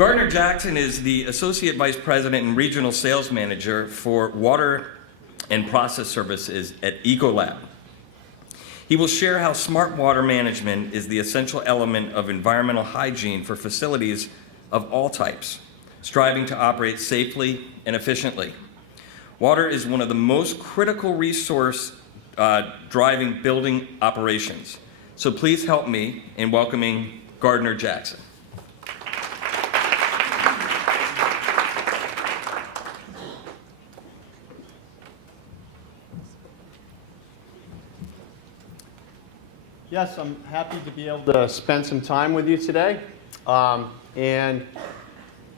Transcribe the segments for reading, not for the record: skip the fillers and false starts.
Gardner Jackson is the Associate Vice President and Regional Sales Manager for Water and Process Services at Ecolab. He will share how smart water management is the essential element of environmental hygiene for facilities of all types, striving to operate safely and efficiently. Water is one of the most critical resource driving building operations. So please help me in welcoming Gardner Jackson. Yes, I'm happy to be able to spend some time with you today. And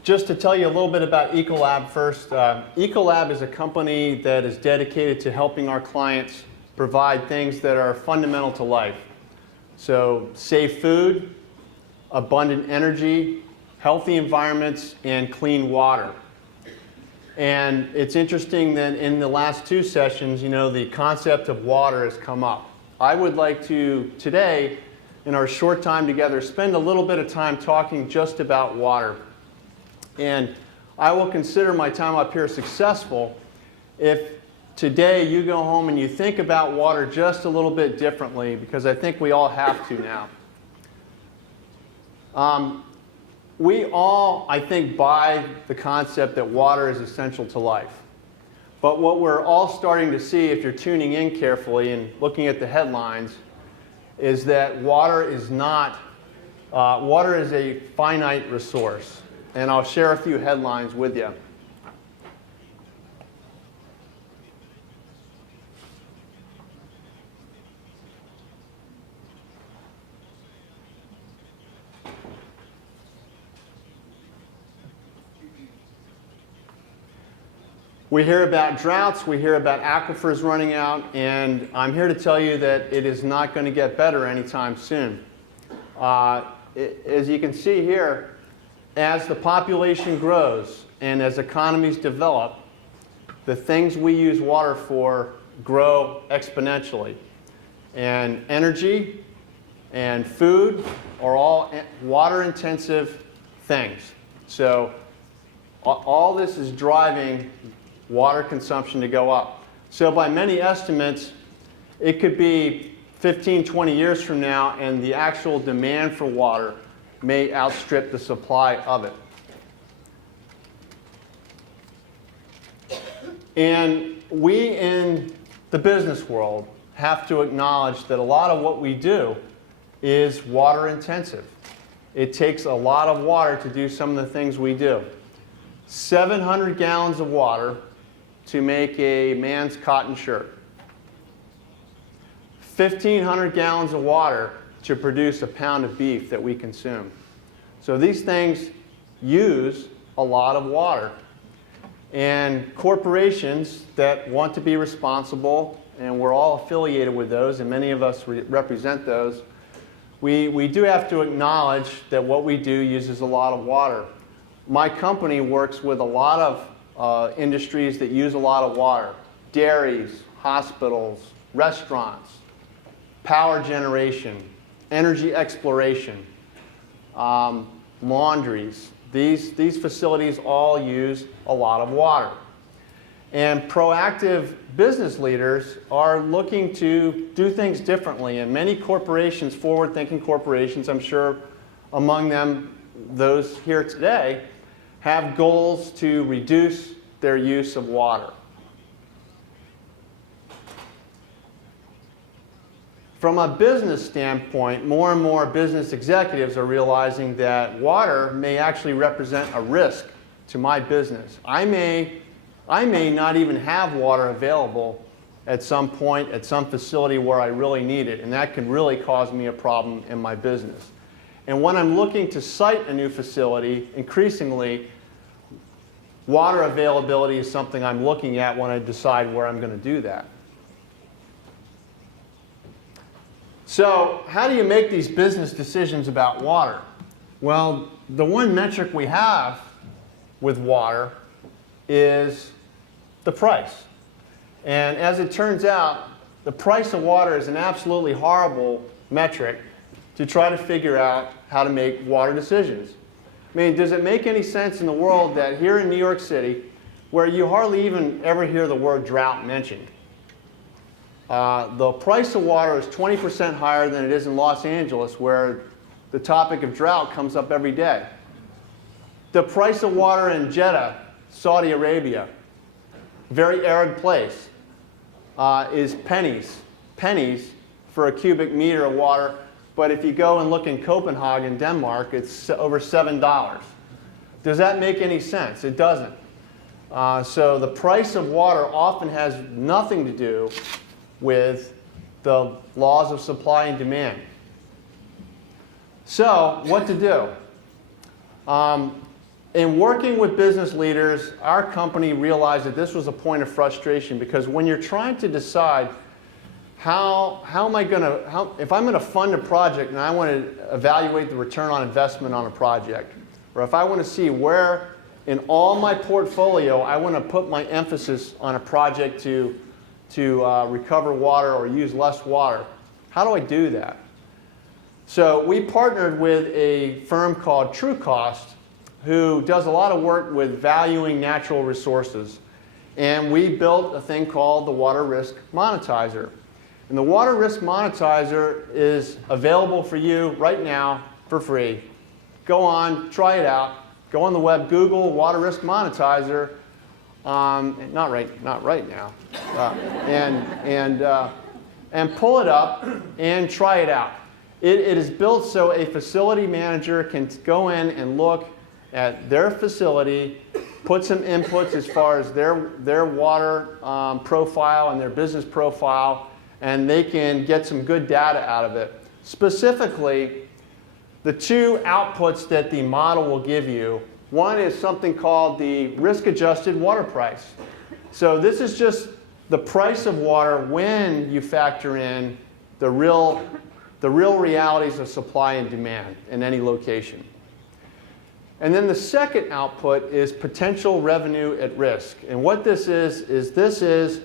just to tell you a little bit about Ecolab first, Ecolab is a company that is dedicated to helping our clients provide things that are fundamental to life. So safe food, abundant energy, healthy environments, and clean water. And it's interesting that in the last two sessions, the concept of water has come up. I would like to, today, in our short time together, spend a little bit of time talking just about water. And I will consider my time up here successful if today you go home and you think about water just a little bit differently, because I think we all have to now. We all, I think, buy the concept that water is essential to life. But what we're all starting to see, if you're tuning in carefully and looking at the headlines, is that water is a finite resource. And I'll share a few headlines with you. We hear about droughts, we hear about aquifers running out, and I'm here to tell you that it is not going to get better anytime soon. As you can see here, as the population grows and as economies develop, the things we use water for grow exponentially. And energy and food are all water-intensive things. So all this is driving water consumption to go up. So by many estimates, it could be 15, 20 years from now, and the actual demand for water may outstrip the supply of it. And we in the business world have to acknowledge that a lot of what we do is water intensive. It takes a lot of water to do some of the things we do. 700 gallons of water to make a man's cotton shirt. 1,500 gallons of water to produce a pound of beef that we consume. So these things use a lot of water. And corporations that want to be responsible, and we're all affiliated with those, and many of us represent those, we do have to acknowledge that what we do uses a lot of water. My company works with a lot of industries that use a lot of water. Dairies, hospitals, restaurants, power generation, energy exploration, laundries. These facilities all use a lot of water. And proactive business leaders are looking to do things differently. And many corporations, forward-thinking corporations, I'm sure among them those here today, have goals to reduce their use of water. From a business standpoint, more and more business executives are realizing that water may actually represent a risk to my business. I may not even have water available at some point at some facility where I really need it, and that could really cause me a problem in my business. And when I'm looking to site a new facility, increasingly, water availability is something I'm looking at when I decide where I'm going to do that. So how do you make these business decisions about water? Well, the one metric we have with water is the price. And as it turns out, the price of water is an absolutely horrible metric to try to figure out how to make water decisions. I mean, does it make any sense in the world that here in New York City, where you hardly even ever hear the word drought mentioned, the price of water is 20% higher than it is in Los Angeles, where the topic of drought comes up every day. The price of water in Jeddah, Saudi Arabia, very arid place, is pennies for a cubic meter of water. But if you go and look in Copenhagen, Denmark, it's over $7. Does that make any sense? It doesn't. So the price of water often has nothing to do with the laws of supply and demand. So what to do? In working with business leaders, our company realized that this was a point of frustration, because when you're trying to decide if I'm going to fund a project and I want to evaluate the return on investment on a project, or if I want to see where in all my portfolio I want to put my emphasis on a project to recover water or use less water, how do I do that? So we partnered with a firm called TrueCost, who does a lot of work with valuing natural resources. And we built a thing called the Water Risk Monetizer. And the Water Risk Monetizer is available for you right now for free. Go on, try it out. Go on the web, Google Water Risk Monetizer. Not right now. And pull it up and try it out. It is built so a facility manager can go in and look at their facility, put some inputs as far as their water profile and their business profile, and they can get some good data out of it. Specifically, the two outputs that the model will give you, one is something called the risk-adjusted water price. So this is just the price of water when you factor in the real realities of supply and demand in any location. And then the second output is potential revenue at risk. And what this is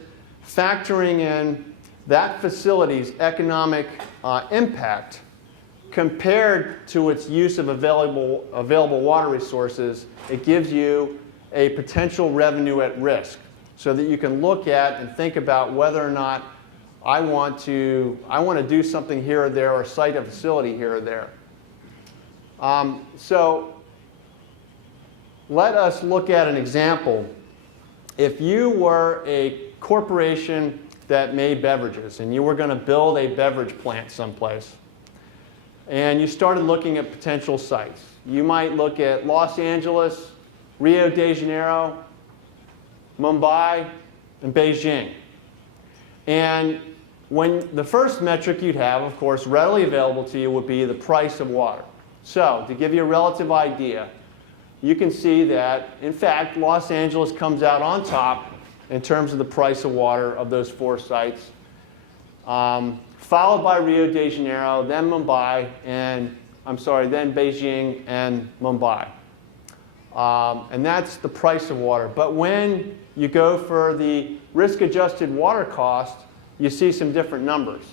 factoring in that facility's economic impact compared to its use of available water resources. It gives you a potential revenue at risk, so that you can look at and think about whether or not I want to do something here or there, or site a facility here or there. So let us look at an example. If you were a corporation that made beverages and you were going to build a beverage plant someplace, and you started looking at potential sites, you might look at Los Angeles, Rio de Janeiro, Mumbai, and Beijing. And when the first metric you'd have, of course, readily available to you would be the price of water. So to give you a relative idea, you can see that, in fact, Los Angeles comes out on top in terms of the price of water of those 4 sites, followed by Rio de Janeiro, then Mumbai, then Beijing and Mumbai. And that's the price of water. But when you go for the risk-adjusted water cost, you see some different numbers.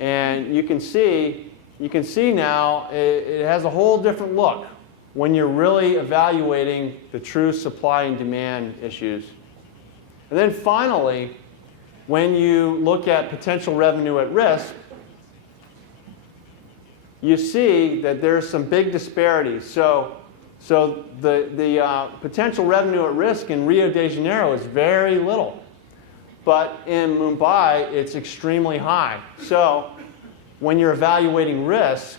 And you can see now it has a whole different look when you're really evaluating the true supply and demand issues. And then finally, when you look at potential revenue at risk, you see that there's some big disparities. So the potential revenue at risk in Rio de Janeiro is very little. But in Mumbai, it's extremely high. So when you're evaluating risk,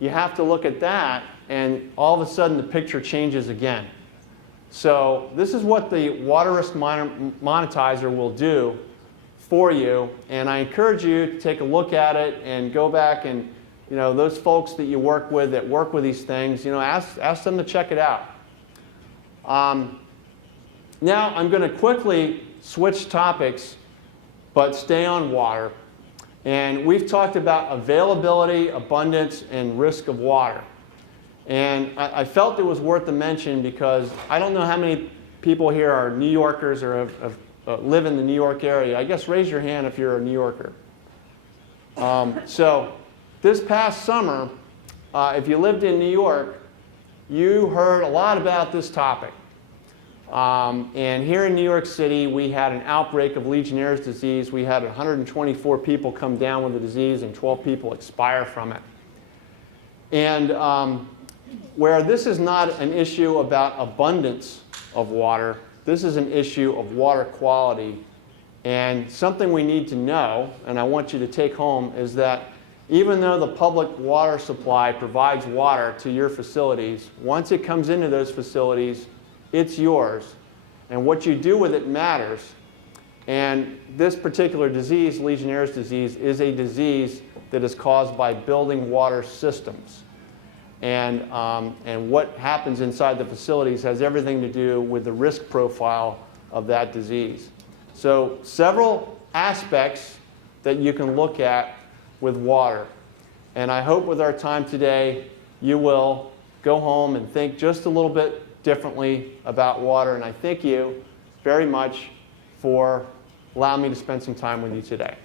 you have to look at that, and all of a sudden the picture changes again. So this is what the Water Risk Monetizer will do for you, and I encourage you to take a look at it and go back and, those folks that you work with that work with these things, ask them to check it out. Now I'm going to quickly switch topics, but stay on water. And we've talked about availability, abundance, and risk of water. And I felt it was worth the mention because I don't know how many people here are New Yorkers or live in the New York area. I guess raise your hand if you're a New Yorker. So this past summer, if you lived in New York, you heard a lot about this topic. And here in New York City, we had an outbreak of Legionnaire's disease. We had 124 people come down with the disease and 12 people expire from it. And where this is not an issue about abundance of water, this is an issue of water quality. And something we need to know, and I want you to take home, is that even though the public water supply provides water to your facilities, once it comes into those facilities, it's yours. And what you do with it matters. And this particular disease, Legionnaire's disease, is a disease that is caused by building water systems. And what happens inside the facilities has everything to do with the risk profile of that disease. So several aspects that you can look at with water. And I hope with our time today, you will go home and think just a little bit differently about water. And I thank you very much for allowing me to spend some time with you today.